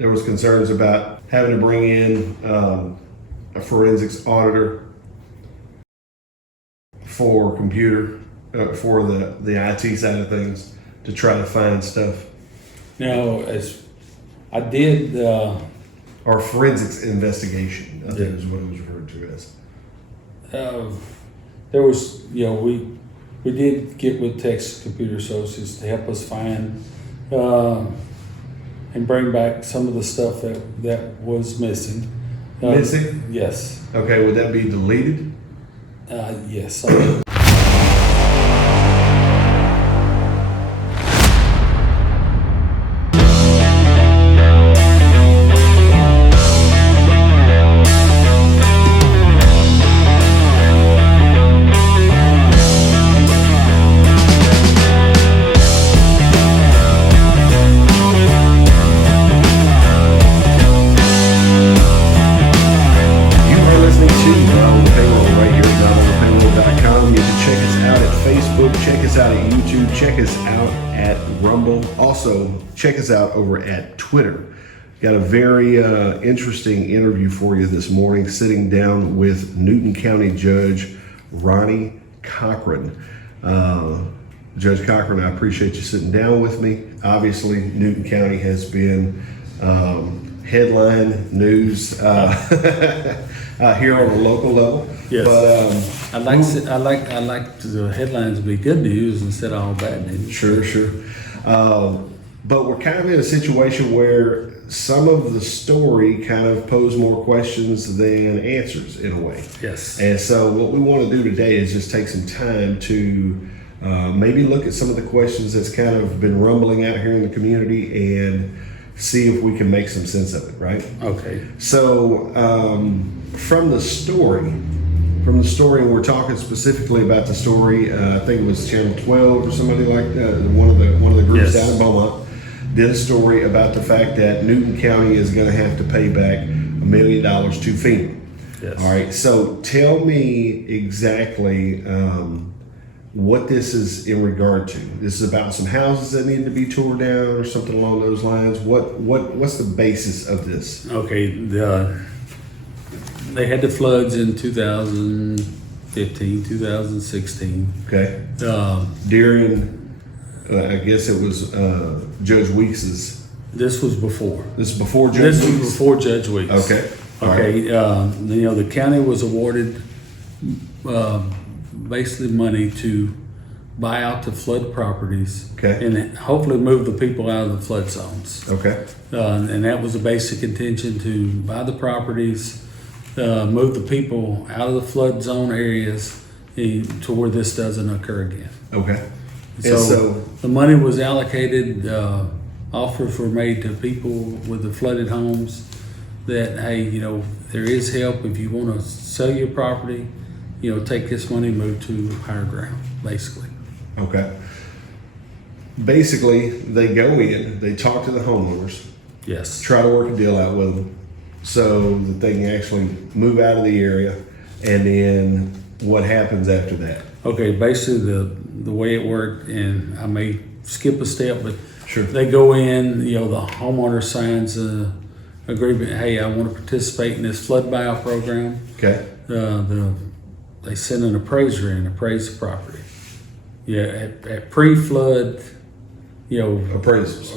There was concerns about having to bring in a forensics auditor for for the IT side of things to try to find stuff. Now, as I did, Or forensics investigation, I think is what it was referred to as. there was, we did get with Texas Computer Associates to help us find and bring back some of the stuff that was missing. Missing? Yes. Okay, would that be deleted? Yes. Check us out at YouTube, check us out at Rumble. Also, check us out over at Twitter. Got a very interesting interview for you this morning, sitting down with Newton County Judge Ronnie Cochran. Judge Cochran, I appreciate you sitting down with me. Obviously, Newton County has been headline news here on a local level. Yes. But I like the headlines to be good news instead of all bad news. Sure. But we're kind of in a situation where some of the story kind of pose more questions than answers in a way. Yes. And so what we want to do today is just take some time to maybe look at some of the questions that's kind of been rumbling out here in the community and see if we can make some sense of it, right? Okay. So from the story, we're talking specifically about the story. I think it was Channel 12 or somebody like that. One of the groups Yes. down in Beaumont did a story about the fact that Newton County is going to have to pay back $1 million to FEMA. Yes. All right. So tell me exactly what this is in regard to. This is about some houses that need to be torn down or something along those lines. What's the basis of this? Okay. They had the floods in 2015, 2016. Okay. During, I guess it was Judge Weeks's. This was before. This is before Judge This Weeks? was before Judge Weeks. Okay. All Okay. The county was awarded basically money to buy out the flood properties. Okay. And hopefully move the people out of the flood zones. Okay. And that was the basic intention, to buy the properties, move the people out of the flood zone areas to where this doesn't occur again. Okay. So the money was allocated, offers were made to people with the flooded homes that, hey, there is help if you want to sell your property, take this money, move to higher ground, basically. Okay. Basically, they go in, they talk to the homeowners, Yes. try to work a deal out with them so that they can actually move out of the area, and then what happens after that? Okay, basically the way it worked, and I may skip a step, but Sure. they go in, the homeowner signs a agreement, hey, I want to participate in this flood buyout program. Okay. They send an appraiser in, appraise the property. Yeah, at pre-flood, appraisals.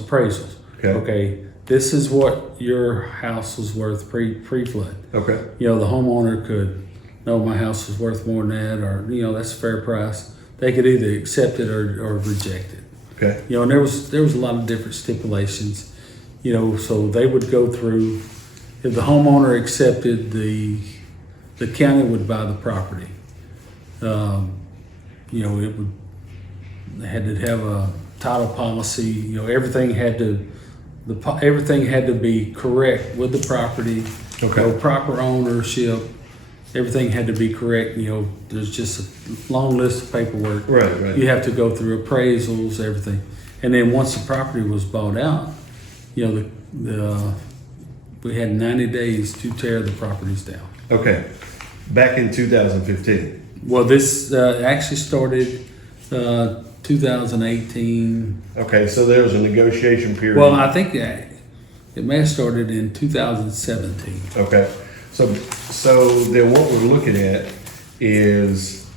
Okay, this is what your house was worth pre-flood. Okay. The homeowner could know my house was worth more than that, or that's a fair price. They could either accept it or reject it. Okay. And there was a lot of different stipulations. So they would go through. If the homeowner accepted, the county would buy the property. They had to have a title policy. Everything had to be correct with the property. Okay. Proper ownership. Everything had to be correct. There's just a long list of paperwork. Right. You have to go through appraisals, everything, and then once the property was bought out, we had 90 days to tear the properties down. Okay. Back in 2015. Well, this actually started 2018. Okay, so there was a negotiation period. Well, I think that It may have started in 2017. Okay. So then what we're looking at is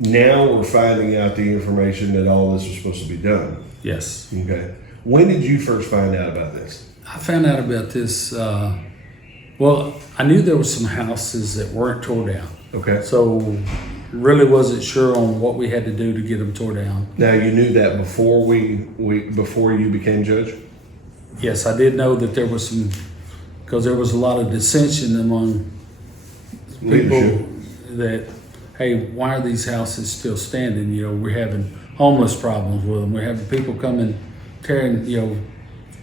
now we're finding out the information that all this is supposed to be done. Yes. Okay. When did you first find out about this? I found out about this, well, I knew there were some houses that weren't tore down. Okay. So really wasn't sure on what we had to do to get them tore down. Now you knew that before before you became judge? Yes, I did know that there was some, because there was a lot of dissension among people Leadership. that, hey, why are these houses still standing? You know, we're having homeless problems with them. We're having people coming, tearing, you know,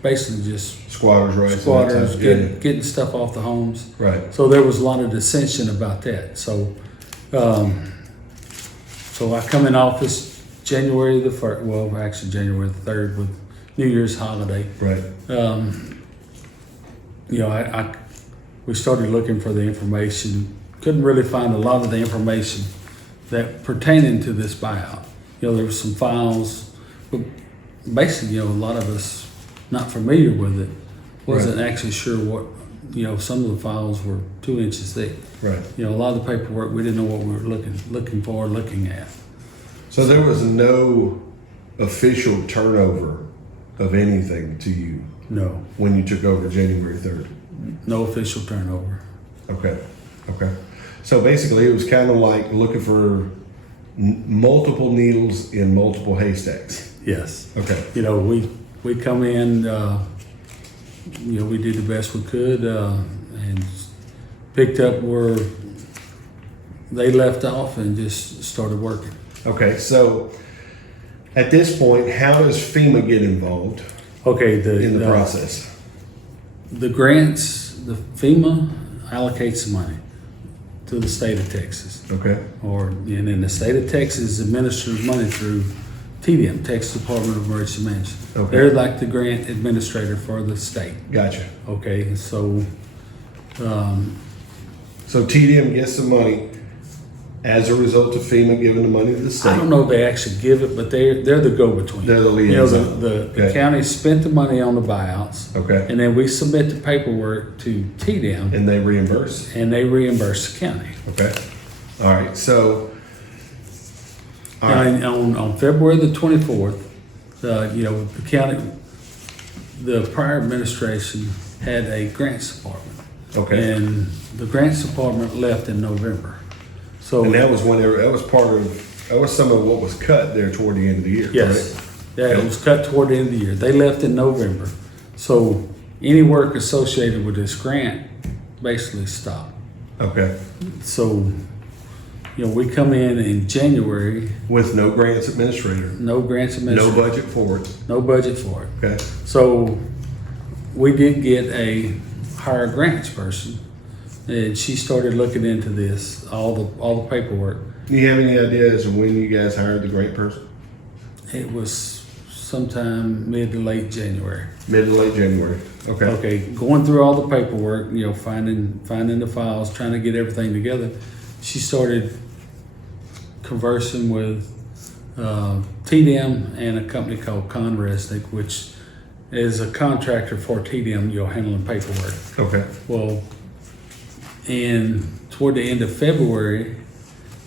basically just Squatters' rights. squatters, and that type of- getting stuff off the homes. Right. So there was a lot of dissension about that. So, so I come in office January the 1st, well, actually January the 3rd with New Year's holiday. Right. You know, we started looking for the information. Couldn't really find a lot of the information that pertaining to this buyout. You know, there was some files, but basically, you know, a lot of us not familiar with it wasn't actually sure what, you know, some of the files were 2 inches thick. Right. You know, a lot of the paperwork, we didn't know what we were looking at. So there was no official turnover of anything to you No, when you took over January 3rd? no official turnover. Okay. Okay. So basically it was kind of like looking for multiple needles in multiple haystacks. Yes. Okay. You know, we come in, you know, we did the best we could, and picked up where they left off and just started working. Okay. So at this point, how does FEMA get involved Okay, in the process? The grants, the FEMA allocates the money to the state of Texas. Okay. And then the state of Texas administers money through TDM, Texas Department of Emergency Management. Okay. They're like the grant administrator for the state. Gotcha. Okay, so So TDM gets the money as a result of FEMA giving the money to the state. I don't know if they actually give it, but they're the go-between. They're the You know, liaison. the Okay. county spent the money on the buyouts. Okay. And then we submit the paperwork to TDM And they reimburse. and they reimburse the county. Okay. All right. So, all right. And on February the 24th, you know, the county, the prior administration had a grants department. Okay. And the grants department left in November. So And that was when that was some of what was cut there toward the end of the year. yes, Correct? yeah, it was cut toward the end of the year. They left in November. So any work associated with this grant basically stopped. Okay. So, you know, we come in January, With no grants administrator, no grants no administrator, budget for it. no budget for it. Okay. So we did get a hire grants person, and she started looking into this, all the paperwork. Do you have any idea as to when you guys hired the grant person? It was sometime mid to late January. Mid to late January. Okay. Okay, going through all the paperwork, you know, finding the files, trying to get everything together. She started conversing with TDM and a company called Conresnick, which is a contractor for TDM, you know, handling paperwork. Okay. Well, and toward the end of February,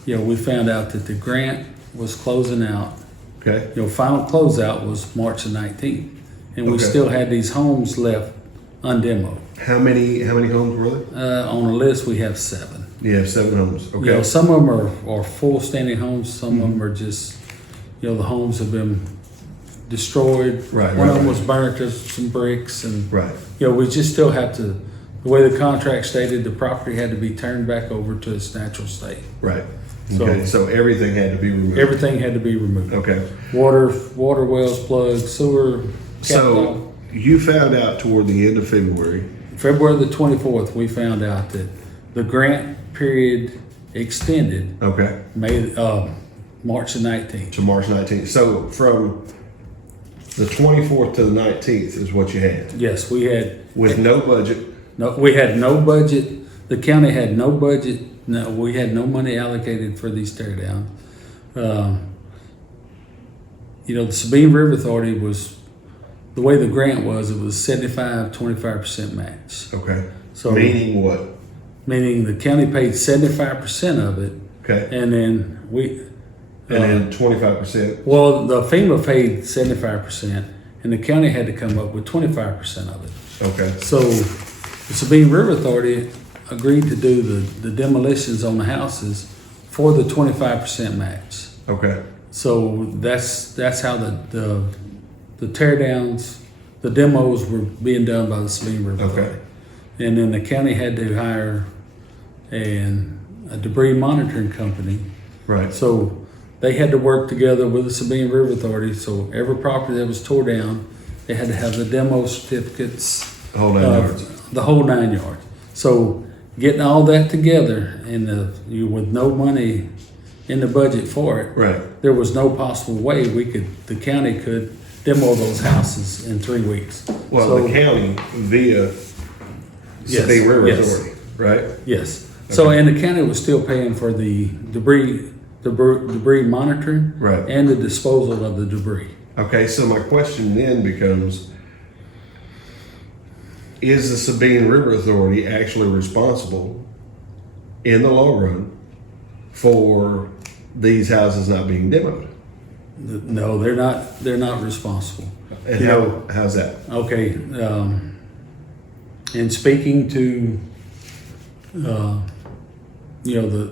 you know, we found out that the grant was closing out. Okay. You know, final closeout was March the 19th, and we Okay. still had these homes left undemoed. How many homes were there? On the list, we have 7. You have 7 homes. Okay. You know, some of them are full standing homes. Some of them are just, you know, the homes have been destroyed. Right, One of them right. was burnt to some bricks, and Right. you know, we just still have to. The way the contract stated, the property had to be turned back over to its natural state. Right. So- Okay. So everything had to be removed. Everything had to be removed. Okay. Water wells plugged, sewer capped off. So you found out toward the end of February. February the 24th, we found out that the grant period extended Okay. March the 19th. To March 19th. So from the 24th to the 19th is what you had Yes, we had with no budget. we had no budget. The county had no budget. No, we had no money allocated for these tear down. You know, the Sabine River Authority was the way the grant was, it was 25% match. Okay. So Meaning what? meaning the county paid 75% of it, Okay. and then And then 25%. well, the FEMA paid 75%, and the county had to come up with 25% of it. Okay. So the Sabine River Authority agreed to do the demolitions on the houses for the 25% match. Okay. So that's how the tear downs, the demos were being done by the Sabine River Okay. Authority. And then the county had to hire a debris monitoring company. Right. So they had to work together with the Sabine River Authority. So every property that was tore down, they had to have the demo certificates. Whole 9 yards. The whole 9 yards. So getting all that together and with no money in the budget for it, Right. there was no possible way the county could demo those houses in 3 weeks. Well, So- the county via Yes, Sabine River yes. Authority, right? Yes. So, Okay. and the county was still paying for the debris monitoring Right. and the disposal of the debris. Okay, so my question then becomes, is the Sabine River Authority actually responsible in the long run for these houses not being demoed? No, they're not. They're not responsible. And You how's that? Okay. In speaking to, the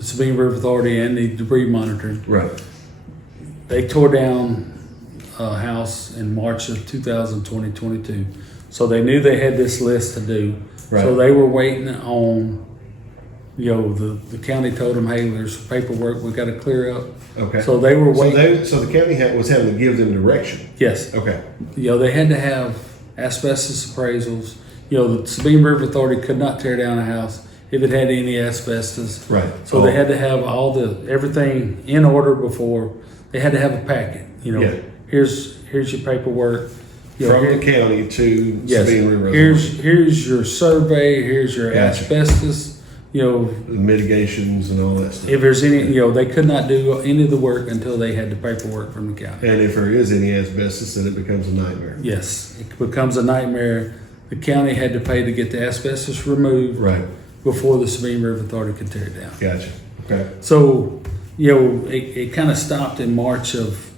Sabine River Authority and the debris monitoring, Right. they tore down a house in March of 2022. So they knew they had this list to do. Right. So they were waiting on, the county told them, hey, there's paperwork we got to clear up. Okay. So they were waiting. So the county was having to give them direction. Yes. Okay. They had to have asbestos appraisals. The Sabine River Authority could not tear down a house if it had any asbestos. Right. So they had to have everything in order before. They had to have a packet. Yeah. Here's your paperwork. From the county to Yes. Sabine River Authority. Here's your survey. Here's your Gotcha. asbestos. The mitigations and all that stuff. If there's any, they could not do any of the work until they had the paperwork from the county. And if there is any asbestos, then it becomes a nightmare. Yes, it becomes a nightmare. The county had to pay to get the asbestos removed Right. before the Sabine River Authority could tear it down. Gotcha. Okay. So, it kind of stopped in March of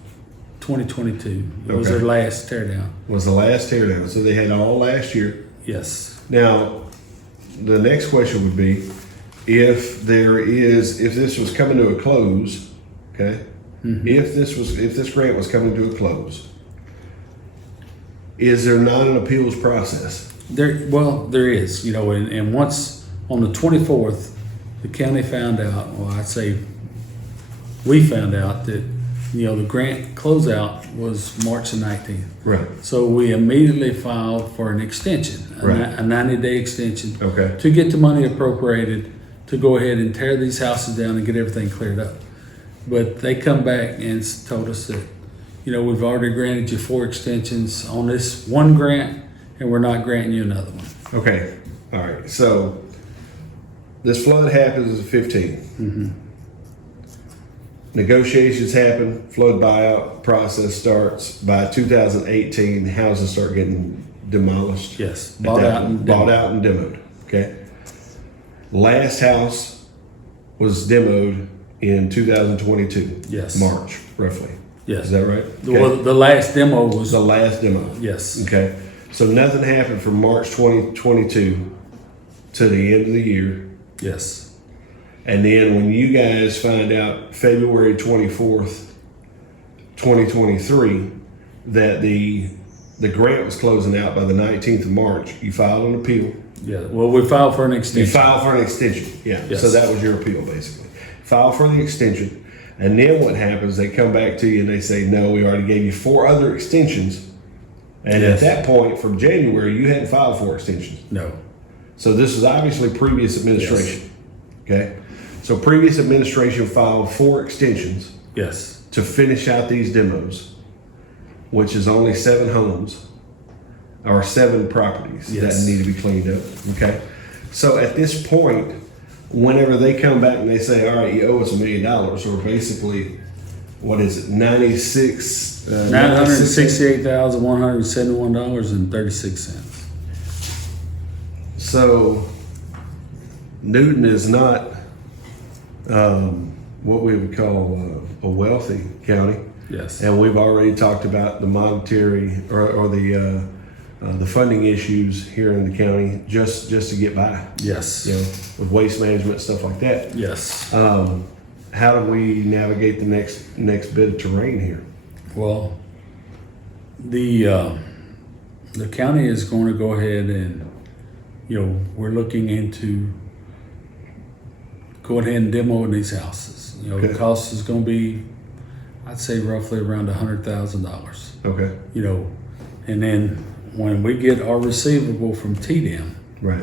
2022. It was Okay. their last tear down. Was the last tear down. So they had all last year. Yes. Now, the next question would be, if this was coming to a close, okay? Mm-hmm. If this grant was coming to a close, is there not an appeals process? There is, and once on the 24th, the county found out, I'd say we found out that, the grant closeout was March the 19th. Right. So we immediately filed for an extension, Right. a 90-day extension. Okay. To get the money appropriated to go ahead and tear these houses down and get everything cleared up. But they come back and told us that, we've already granted you 4 extensions on this one grant, and we're not granting you another one. Okay. All right. So this flood happens at 15. Mm-hmm. Negotiations happen, flood buyout process starts. By 2018, houses start getting demolished. Yes, Bought out and demoed. Okay. Last house was demoed in 2022. Yes. March, roughly. Yes. Is that right? Well, the last demo was, The last demo. yes, Okay. So nothing happened from March 2022 to the end of the year. yes, And then when you guys find out February 24th, 2023, that the grant was closing out by the 19th of March, you filed an appeal. yeah. Well, we filed for an You extension. filed for an extension. Yeah. Yes. So that was your appeal, basically. File for the extension. And then what happens, they come back to you and they say, no, we already gave you 4 other extensions. And Yes. at that point, from January, you hadn't filed 4 extensions. No. So this is obviously previous administration. Okay. So previous administration filed 4 extensions Yes. to finish out these demos, which is only 7 homes or 7 properties Yes. that need to be cleaned up. Okay. So at this point, whenever they come back and they say, all right, you owe us $1 million, or basically what is it, 96? $968,171.36. So Newton is not what we would call a wealthy county. Yes. And we've already talked about the monetary or the funding issues here in the county just to get by. Yes. You know, with waste management, stuff like that. Yes. How do we navigate the next bit of terrain here? Well, the county is going to go ahead and, we're looking into going ahead and demoing these houses. Okay. The cost is going to be, I'd say, roughly around $100,000. Okay. And then when we get our receivable from TDM, Right.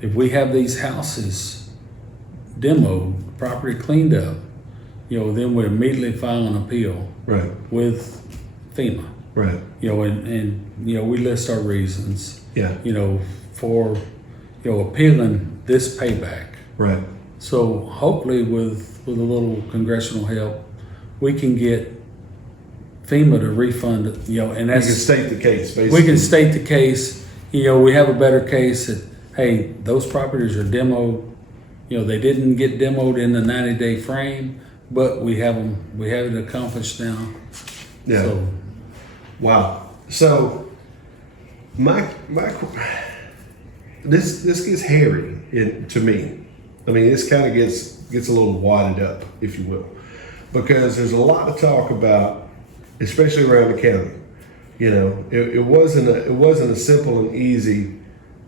if we have these houses demoed, property cleaned up, then we immediately file an appeal Right. with FEMA. Right. And we list our reasons, Yeah. for, appealing this payback. Right. So hopefully with a little congressional help, we can get FEMA to refund it, and You can that's, state the case, basically. we can state the case, we have a better case that, hey, those properties are demoed. They didn't get demoed in the 90-day frame, but we have it accomplished now. Yeah. So, Wow. So this gets hairy to me. I mean, this kind of gets a little wadded up, if you will, because there's a lot of talk about, especially around the county. It wasn't a simple and easy,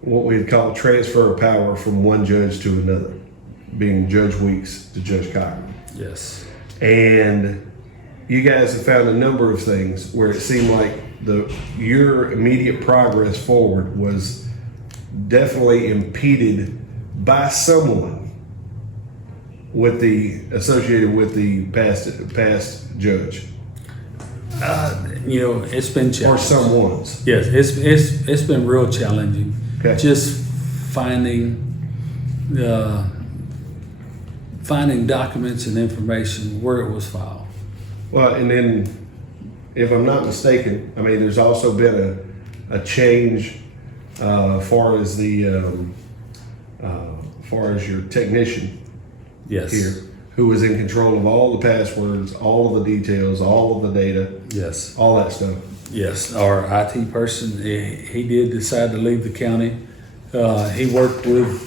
what we'd call transfer of power from one judge to another, being Judge Weeks to Judge Cochran. yes. And you guys have found a number of things where it seemed like your immediate progress forward was definitely impeded by someone associated with the past judge. It's been challenging. Or someone's. Yes, it's been real challenging. Okay. Just finding documents and information where it was filed. Well, and then, if I'm not mistaken, I mean, there's also been a change far as your technician Yes. here, who was in control of all the passwords, all of the details, all of the data, Yes. all that stuff. Yes. Our IT person, he did decide to leave the county. He worked with,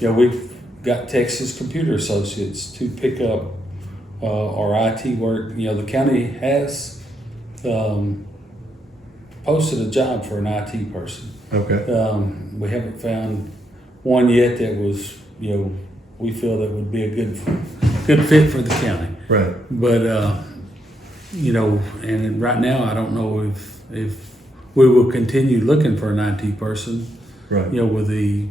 we've got Texas Computer Associates to pick up our IT work. The county has posted a job for an IT person. Okay. We haven't found one yet that was, we feel that would be a good fit for the county. Right. But and right now I don't know if we will continue looking for an IT person. Right. With the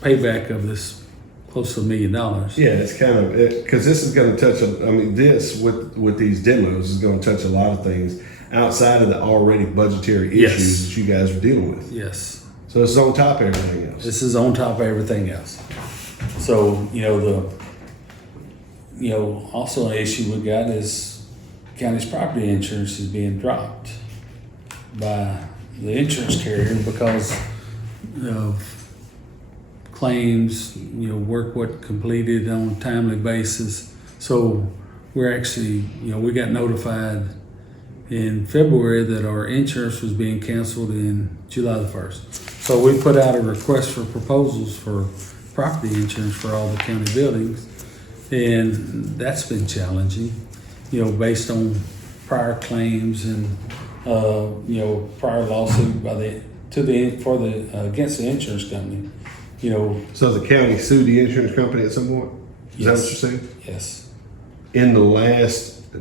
payback of this close to $1 million. Yeah, it's kind of because this is going to touch. This with these demos is going to touch a lot of things outside of the already budgetary Yes. issues that you guys are dealing with. Yes. So it's on top of everything else. This is on top of everything else. So, also an issue we got is county's property insurance is being dropped by the insurance carrier because of claims, work what completed on a timely basis. So we're actually, we got notified in February that our insurance was being canceled in July the 1st. So we put out a request for proposals for property insurance for all the county buildings. And that's been challenging, based on prior claims and, prior lawsuit against the insurance company, So the county sued the insurance company at some point? Is that what you're saying? Yes.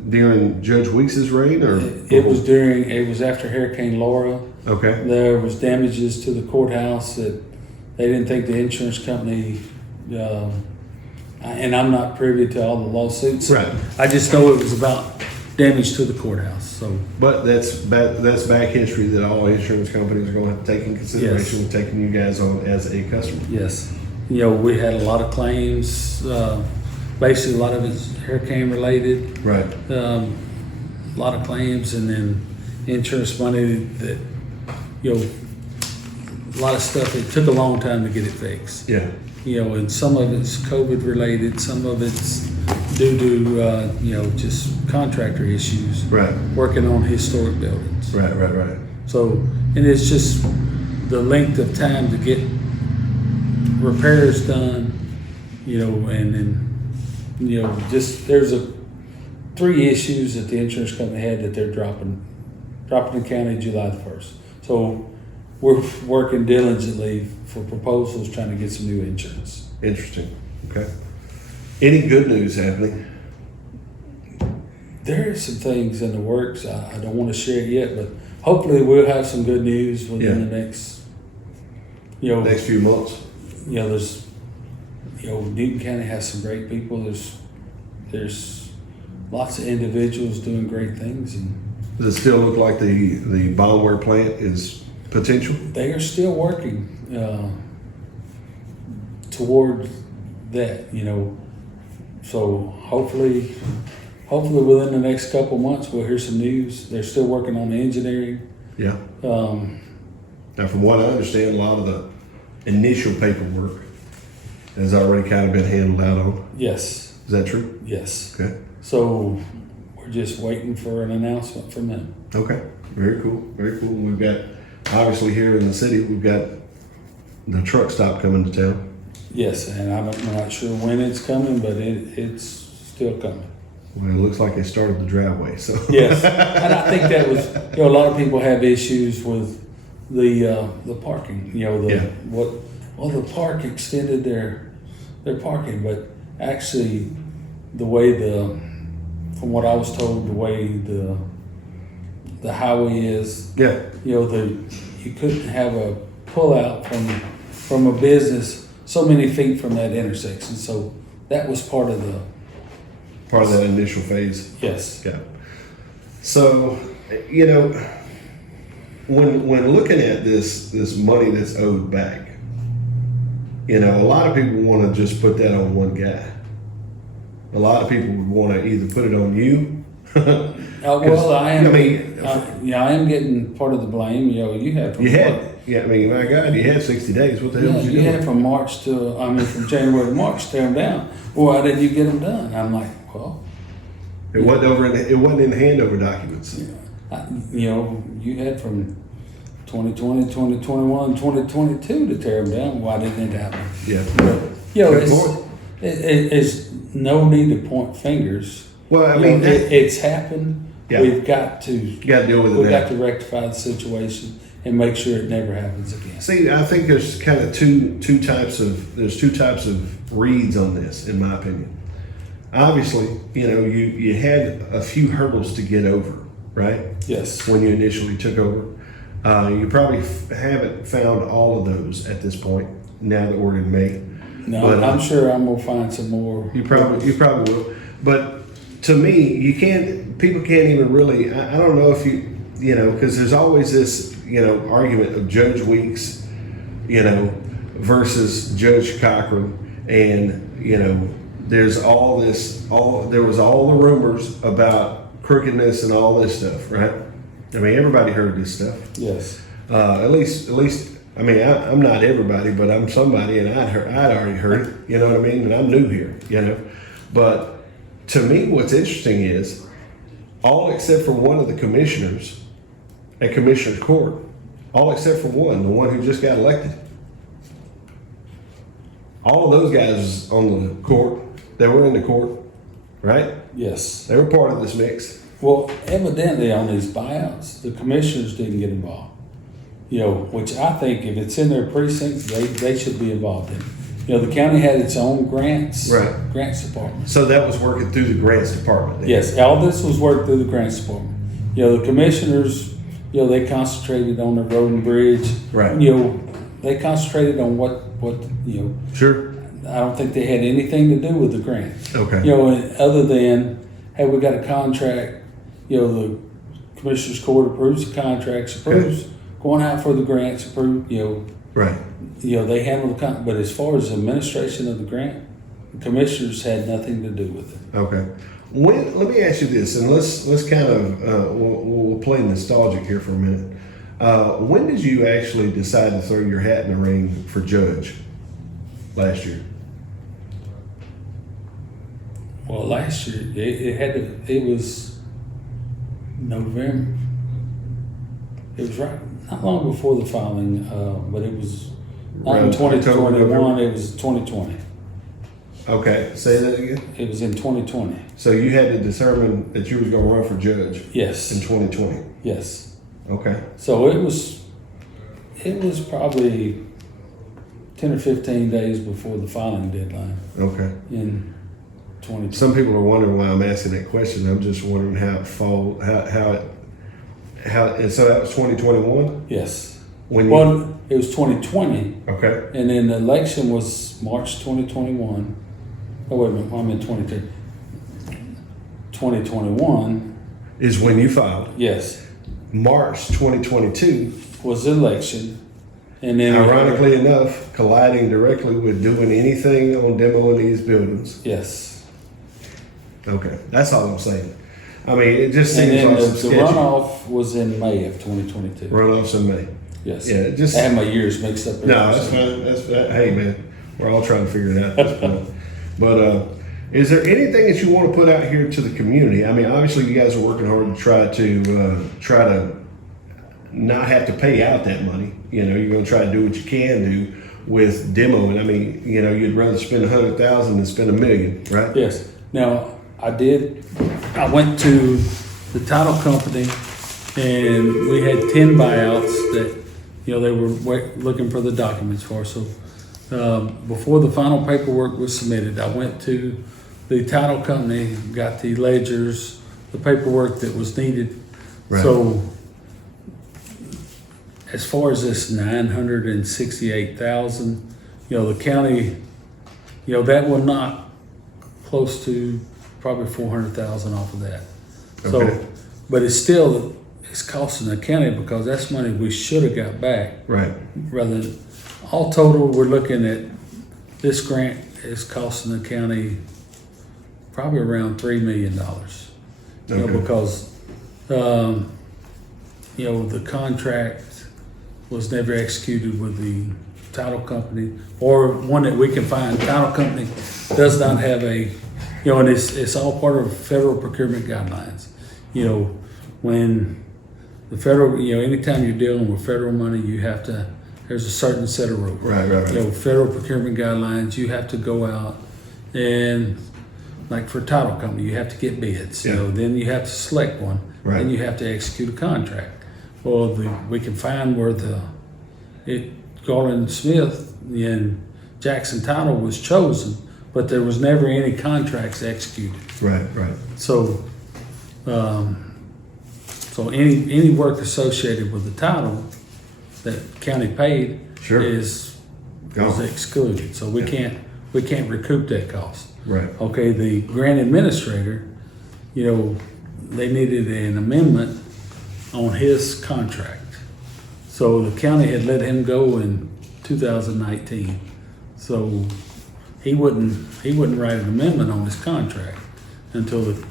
During Judge Weeks' reign, or? It was after Hurricane Laura. Okay. There was damages to the courthouse that they didn't think the insurance company, and I'm not privy to all the lawsuits. Right. I just know it was about damage to the courthouse, so. But that's back history that all insurance companies are going to have to take in consideration with taking you guys on as a customer. Yes. We had a lot of claims basically a lot of it's hurricane related. Right. A lot of claims, and then insurance money that, you know, a lot of stuff. It took a long time to get it fixed. Yeah. You know, and some of it's COVID related, some of it's due to, you know, just contractor issues. Right. Working on historic buildings. Right. So, and it's just the length of time to get repairs done, you know, and then, you know, just there's 3 issues that the insurance company had that they're dropping the county July the 1st. So we're working diligently for proposals trying to get some new insurance. Interesting. Okay. Any good news happening? There are some things in the works. I don't want to share it yet, but hopefully we'll have some good news within the next, you know, Next few months? you know, there's, you know, Newton County has some great people. There's lots of individuals doing great things, and Does it still look like the Bondware plant is potential? they are still working toward that, you know. So hopefully within the next couple months we'll hear some news. They're still working on the engineering. Yeah. Now, from what I understand, a lot of the initial paperwork has already kind of been handled out on. Yes. Is that true? Yes. Okay. So we're just waiting for an announcement from them. Okay. Very cool. Very cool. We've got, obviously here in the city, we've got the truck stop coming to town. Yes, and I'm not sure when it's coming, but it's still coming. Well, it looks like they started the driveway, so. Yes, and I think that was, you know, a lot of people have issues with the parking. You know, the park extended their parking, but actually the way from what I was told, the way the highway is, Yeah. you know, you couldn't have a pullout from a business so many feet from that intersection. So that was part of Part of that initial phase. yes. Yeah. So, you know, when looking at this money that's owed back, you know, a lot of people want to just put that on one guy. A lot of people would want to either put it on you. Well, I am. I mean, I am getting part of the blame. You know, you had from I mean, my God, you had 60 days. What the hell was you you doing? had from January to March to tear them down. Well, why didn't you get them done? I'm like, well, It wasn't in the handover documents. you know, you had from 2020, 2021, 2022 to tear them down. Why didn't it happen? Yeah. You know, Good point. it's no need to point fingers. Well, I You mean, know, it's happened. Yeah. We've got to you got to deal with it we've now. got to rectify the situation and make sure it never happens again. See, I think there's kind of two types of reads on this, in my opinion. Obviously, you know, you had a few hurdles to get over, right? Yes. When you initially took over, you probably haven't found all of those at this point. Now that we're in May, No, but, I'm sure I'm gonna find some more. you probably will. But to me, people can't even really. I don't know if you know, because there's always this, you know, argument of Judge Weeks, you know, versus Judge Cochran, and you know, there was all the rumors about crookedness and all this stuff, right? I mean, everybody heard this stuff. Yes. At least. I mean, I'm not everybody, but I'm somebody, and I'd already heard it. You know what I mean? And I'm new here, you know. But to me, what's interesting is all except for one of the commissioners at Commissioner's Court, all except for one, the one who just got elected. All of those guys on the court, they were in the court, right? Yes. They were part of this mix. Well, evidently on these buyouts, the commissioners didn't get involved. You know, which I think if it's in their precincts, they should be involved in. You know, the county had its own grants department. So that was working through the grants department. Then. Yes, all this was worked through the grants department. You know, the commissioners, you know, they concentrated on the road and bridge. Right. You know, they concentrated on what you know. Sure. I don't think they had anything to do with the grant. Okay. You know, and other than, hey, we got a contract. You know, the commissioner's court approves the contracts, approves going out for the grants, approved. You know. Right. You know, they handle the but as far as administration of the grant, commissioners had nothing to do with it. Okay. Let me ask you this, and let's kind of we'll play nostalgic here for a minute. When did you actually decide to throw your hat in the ring for judge? Last year. Well, last year it was November. It was not long before the filing, but it was not in Around October, 2021. November? It was 2020. Okay, say that again. It was in 2020. So you had to determine that you was going to run for judge Yes. in 2020. Yes. Okay. So it was probably 10 or 15 days before the filing deadline Okay. in 2020. Some people are wondering why I'm asking that question. I'm just wondering how and so that was 2021 Yes. when you. Well, it was 2020, Okay. and then the election was March 2021. Oh, wait a minute, I'm in 22. 2021, Is when you filed. yes, March 2022. was the election. And then Ironically enough, colliding directly with doing anything on demoing these buildings. yes. Okay, that's all I'm saying. I mean, it just And seems then like some the sketchy runoff was in May of 2022. runoffs in May. Yes. Yeah, it just I have my years mixed up. no, that's fine. Hey, man, we're all trying to figure it out at this point. But is there anything that you want to put out here to the community? I mean, obviously, you guys are working hard to try to not have to pay out that money. You know, you're going to try to do what you can do with demoing. I mean, you know, you'd rather spend 100,000 than spend $1 million, right? Yes. Now, I went to the title company and we had 10 buyouts that, you know, they were looking for the documents for. So before the final paperwork was submitted, I went to the title company, got the ledgers, the paperwork that was needed. Right. So as far as this 968,000, you know, the county, you know, that will knock close to probably 400,000 off of that. So, Okay. but it's costing the county because that's money we should have got back. Right. Rather than, all total, we're looking at this grant is costing the county probably around $3 million. You know, Okay. because you know, the contract was never executed with the title company, or one that we can find. Title company does not have a, you know, and it's all part of federal procurement guidelines. You know, when the federal, you know, anytime you're dealing with federal money, you have to, there's a certain set of rules. Right. You know, federal procurement guidelines, you have to go out and, like for a title company, you have to get bids. Yeah. You know, then you have to select one. Right. Then you have to execute a contract. Well, we can find where Garland Smith and Jackson Title was chosen, but there was never any contracts executed. Right. Right. So, any work associated with the title that county paid Sure. is Gone. excluded. So we can't recoup that cost. Right. Okay, the grant administrator, you know, they needed an amendment on his contract. So the county had let him go in 2019. So he wouldn't write an amendment on his contract until the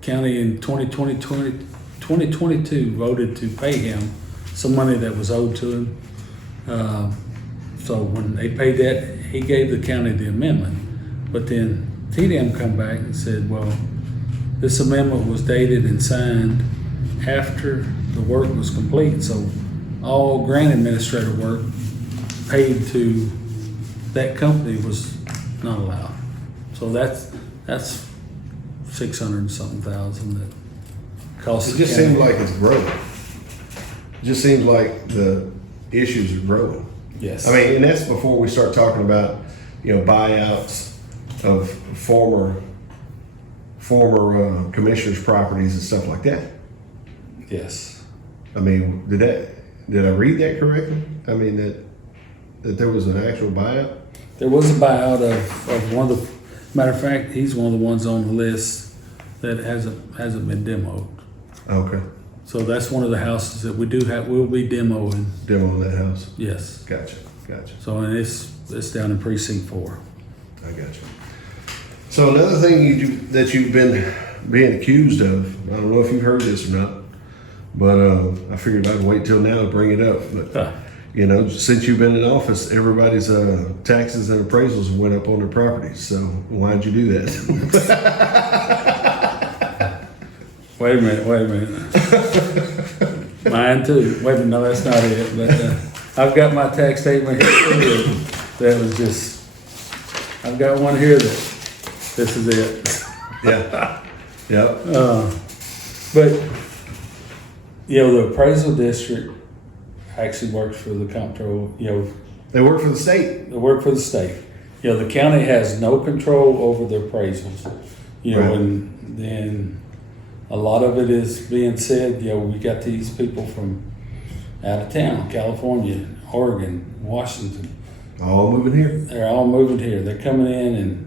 county in 2022 voted to pay him some money that was owed to him. So when they paid that, he gave the county the amendment. But then TDM come back and said, well, this amendment was dated and signed after the work was complete. So all grant administrator work paid to that company was not allowed. So that's 600 and something thousand that cost It the just county. seems like it's growing. It just seems like the issues are growing. Yes. I mean, and that's before we start talking about, you know, buyouts of former commissioners' properties and stuff like that. Yes. I mean, did I read that correctly? I mean, that there was an actual buyout? There was a buyout of one of the, matter of fact, he's one of the ones on the list that hasn't been demoed. Okay. So that's one of the houses that we'll be demoing. Demo on that house. Yes. Gotcha. So, and it's down in precinct 4. I gotcha. So another thing that you've been being accused of, I don't know if you've heard this or not, but I figured I'd wait till now to bring it up. But you know, since you've been in office, everybody's taxes and appraisals went up on their properties. So why'd you do that? Wait a minute. Mine too. Wait a minute, no, that's not it. But I've got my tax statement here. That was just, I've got one here that this is it. Yeah. Yep. But, you know, the appraisal district actually works for the comptroller, you know. They work for the state. They work for the state. You know, the county has no control over the appraisals. You know, Right. and then a lot of it is being said, you know, we got these people from out of town, California, Oregon, Washington. All moving here. They're all moving here. They're coming in and,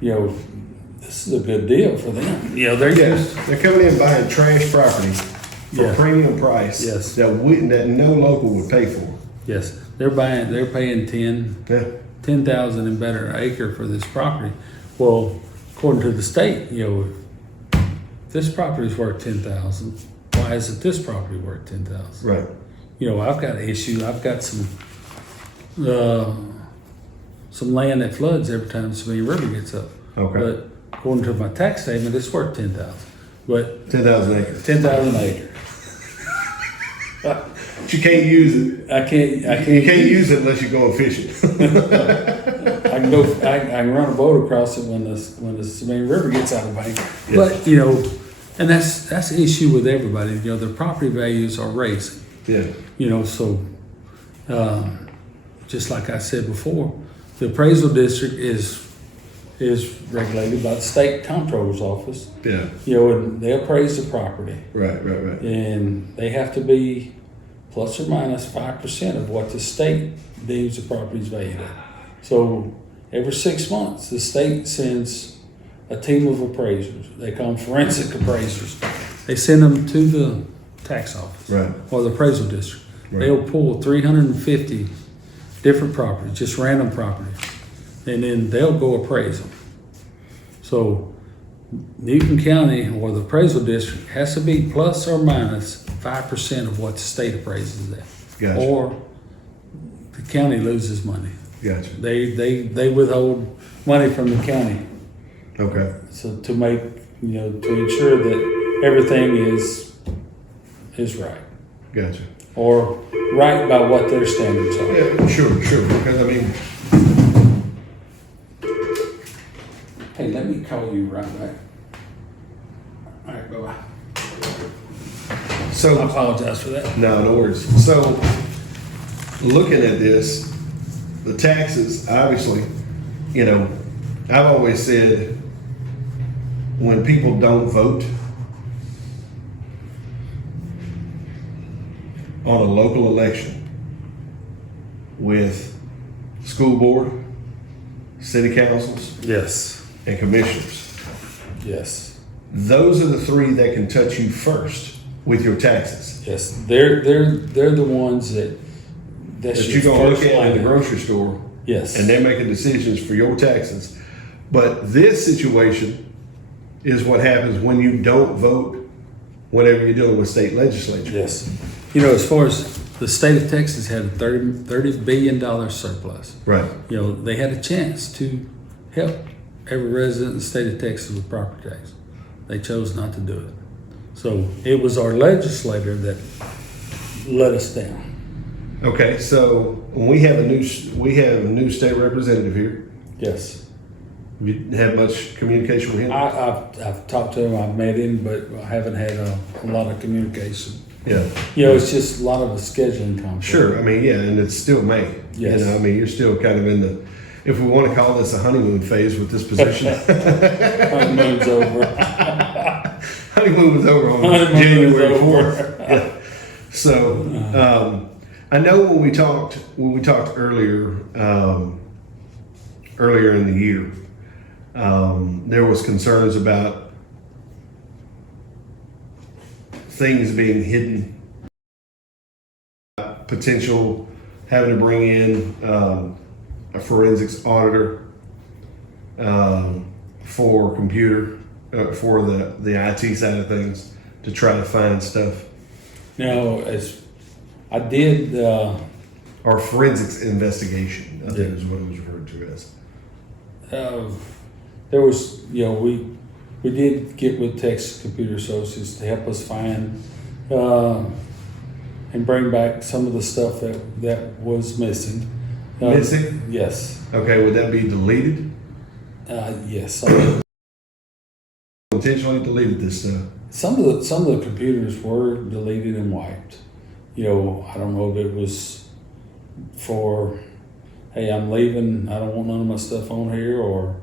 you know, this is a good deal for them. You know, they're used. They're coming in buying trash property for Yeah. premium price. Yes. That no local would pay for. Yes, they're paying Yeah. 10,000 and better an acre for this property. Well, according to the state, you know, this property is worth 10,000. Why isn't this property worth 10,000? Right. You know, I've got an issue. I've got some land that floods every time the Sabine River gets up. Okay. But according to my tax statement, it's worth 10,000. But 10,000 acres. 10,000 acre. But you can't use it. I can't. You can't use it unless you're going fishing. I can go. I can run a boat across it when the Sabine River gets out of bank. Yeah. But you know, and that's the issue with everybody. You know, their property values are raising. Yeah. You know, so just like I said before, the appraisal district is regulated by the state comptroller's office. Yeah. You know, and they appraise the property, Right. and they have to be plus or minus 5% of what the state deems the property's valued at. So every 6 months, the state sends a team of appraisers. They call them forensic appraisers. They send them to the tax office Right. or the appraisal district. Right. They'll pull 350 different properties, just random properties, and then they'll go appraise them. So Newton County or the appraisal district has to be plus or minus 5% of what the state appraises at. Gotcha. Or the county loses money. Gotcha. They withhold money from the county. Okay. So to make, you know, to ensure that everything is right. Gotcha. Or right by what their standards are. Yeah, sure. Because I mean, Hey, let me call you right back. All right, bye-bye. I so apologize for that. no worries. So looking at this, the taxes, obviously, you know, I've always said when people don't vote on a local election with school board, city councils, Yes. and commissioners, Yes. those are the three that can touch you first with your taxes. Yes. They're the ones that That your you're gonna look first at in the line. grocery store, Yes. and they're making decisions for your taxes. But this situation is what happens when you don't vote whenever you're dealing with state legislature. Yes. You know, as far as the state of Texas had a $30 billion surplus. Right. You know, they had a chance to help every resident in the state of Texas with property tax. They chose not to do it. So it was our legislator that let us down. Okay, so when we have a new state representative here. Yes. Have you had much communication with him? I've talked to him, I've met him, but I haven't had a lot of communication. Yeah. You know, it's just a lot of a scheduling conflict. Sure. I mean, yeah, and it's still May. Yes. You know, I mean, you're still kind of in the, if we want to call this a honeymoon phase with this position. Honeymoon's over. Honeymoon was over on Honeymoon January is over. 4th. Yeah. So, I know when we talked earlier, earlier in the year, there was concerns about things being hidden, potential having to bring in a forensics auditor. for computer, for the IT side of things to try to find stuff? Now, as I did, Or forensics investigation, I think is what it was referred to as. there was, we did get with Texas Computer Associates to help us find and bring back some of the stuff that was missing. Missing? Yes. Okay, would that be deleted? Yes. Intentionally deleted this stuff? Some of the computers were deleted and wiped. I don't know if it was for, hey, I'm leaving, I don't want none of my stuff on here, or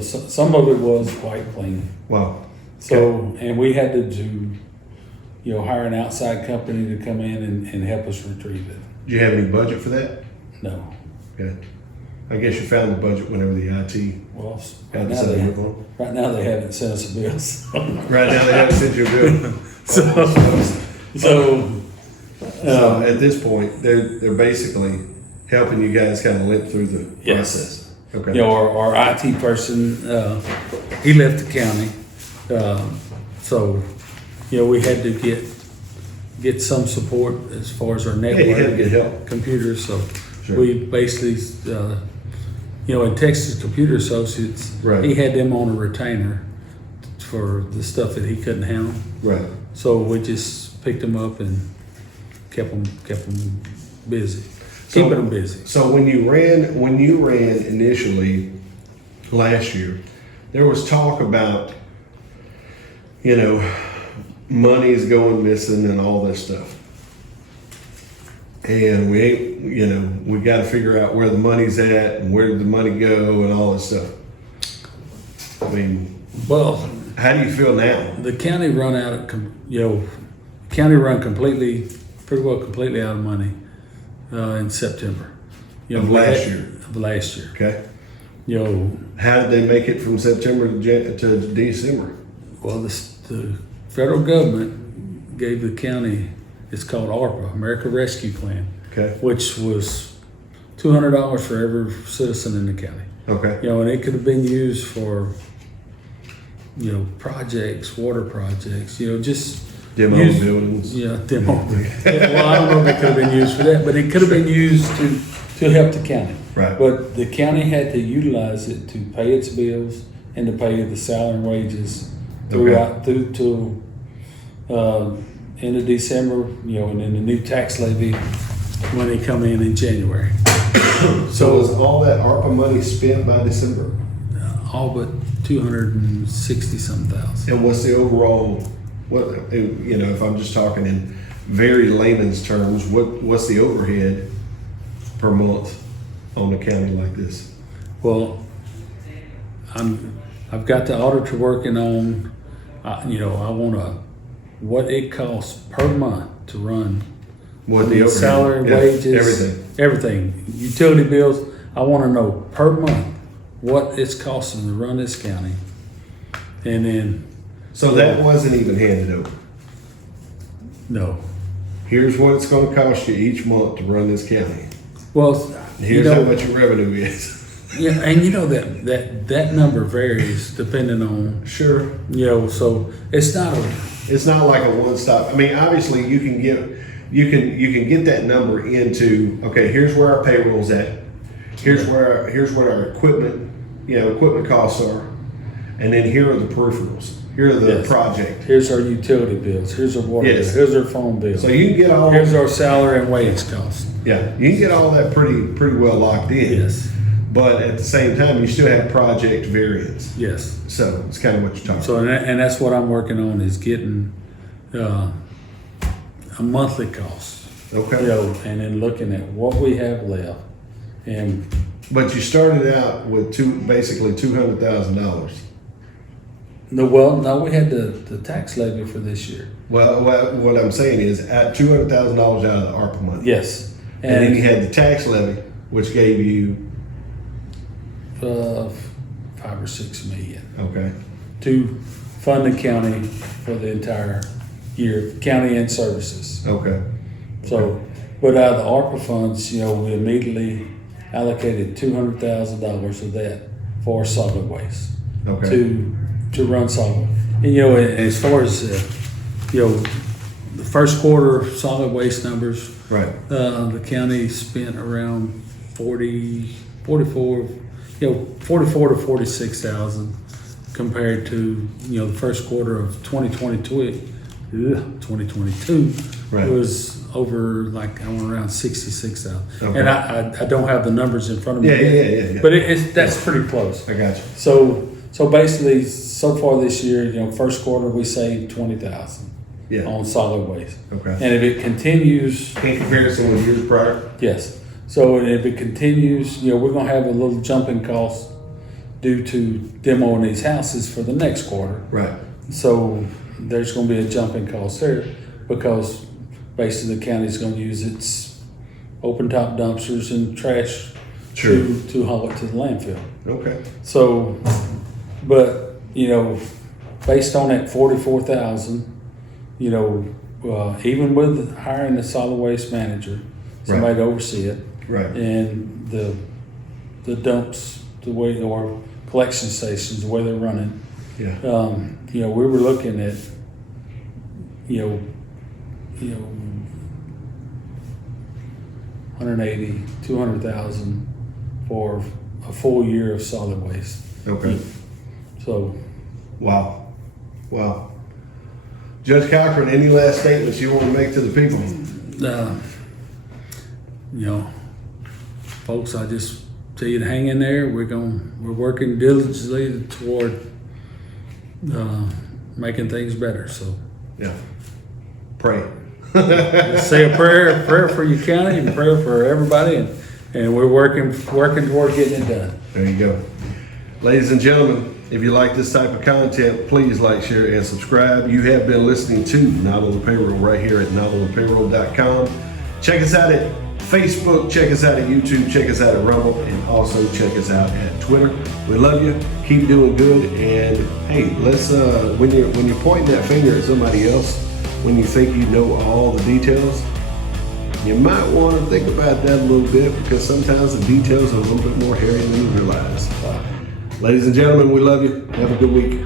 some of it was quite clean. Wow. So, and we had to do, hire an outside company to come in and help us retrieve it. Do you have any budget for that? No. Okay. I guess you found the budget whenever the IT Well, had right to now, say they, you're going. right now they haven't sent us a bill. So, Right now they haven't sent you a bill. so So at this point, they're basically helping you guys kind of limp through the Yes. process. Okay. our IT person, he left the county. So, we had to get some support as far as our network. you had to get help. Computers, so Sure. we basically, in Texas Computer Associates, Right. he had them on a retainer for the stuff that he couldn't handle. Right. So we just picked them up and kept them busy, So- keeping them busy. So when you ran initially last year, there was talk about, money's going missing and all this stuff. And we ain't, we got to figure out where the money's at and where did the money go and all this stuff. I mean, Well, how do you feel now? the county run out of, county run pretty well completely out of money in September. Of last year? Of last year. Okay. Well, How did they make it from September to December? the federal government gave the county, it's called ARPA, American Rescue Plan, Okay. which was $200 for every citizen in the county. Okay. And it could have been used for, projects, water projects, just Demo use- buildings. Yeah, demo. Well, I don't know if it could have been used for that, but it could have been used to help the county. Right. But the county had to utilize it to pay its bills and to pay the salary and wages throughout through to end of December, and then the new tax levy money come in January. So was all that ARPA money spent by December? All but 260 some thousand. And what's the overall, if I'm just talking in very layman's terms, what's the overhead per month on a county like this? Well, I've got the auditor working on, I want what it costs per month to run. What the overhead? Salary, Yeah, wages, everything, utility bills. I want to know per month what it's costing to run this county, and then So that wasn't even handed over. no. Here's what it's going to cost you each month to run this county. Well, Here's how much your revenue is. yeah, and that number varies depending on Sure. So it's not a. It's not like a one-stop. I mean, obviously, you can get that number into, okay, here's where our payroll's at. Here's what our equipment costs are, and then here are the peripherals. Here are the Yes. project. Here's our utility bills. Here's our water Yes. bill. Here's our phone bill. So you can get all. Here's our salary and wage costs. Yeah, you can get all that pretty well locked in. Yes. But at the same time, you still have project variance. Yes. So it's kind of what you're talking So and that's what I'm working on is getting a monthly cost. about. Okay. And then looking at what we have left, and But you started out with basically $200,000. no, we had the tax levy for this year. Well, what I'm saying is at $200,000 out of the ARPA money. Yes. And then you had the tax levy, which gave you, 5 or 6 million okay, to fund the county for the entire year, county and services. okay. So, but out of the ARPA funds, we immediately allocated $200,000 of that for solid waste. Okay. to run solid. And as far as the first quarter solid waste numbers, Right. the county spent around 44 to 46,000 compared to the first quarter of 2022 Right. was over around 66,000. Okay. And I don't have the numbers in front of me. Yeah. But that's pretty close. I got you. So basically, so far this year, first quarter we saved 20,000 Yeah. on solid waste. Okay. And if it continues, In comparison with years prior. yes. So if it continues, we're gonna have a little jump in cost due to demoing these houses for the next quarter. Right. So there's gonna be a jump in cost there because basically the county's gonna use its open top dumpsters and trash Sure. to haul it to the landfill. Okay. So, but based on that 44,000, even with hiring a solid waste manager, somebody to oversee it, Right. and the dumps, the way or collection stations, the way they're running, Yeah. we were looking at, 180, 200,000 for a full year of solid waste. Okay. So, Wow. Judge Cochran, any last statements you want to make to the people? folks, I just tell you to hang in there. We're working diligently toward making things better. So Yeah. Pray. just say a prayer for your county and prayer for everybody, and we're working toward getting it done. There you go. Ladies and gentlemen, if you like this type of content, please like, share, and subscribe. You have been listening to Not on the Payroll right here at notonthepayroll.com. Check us out at Facebook, check us out at YouTube, check us out at Rumble, and also check us out at Twitter. We love you. Keep doing good. And hey, let's when you're pointing that finger at somebody else, when you think you know all the details, you might want to think about that a little bit, because sometimes the details are a little bit more hairy than you realize. Ladies and gentlemen, we love you. Have a good week.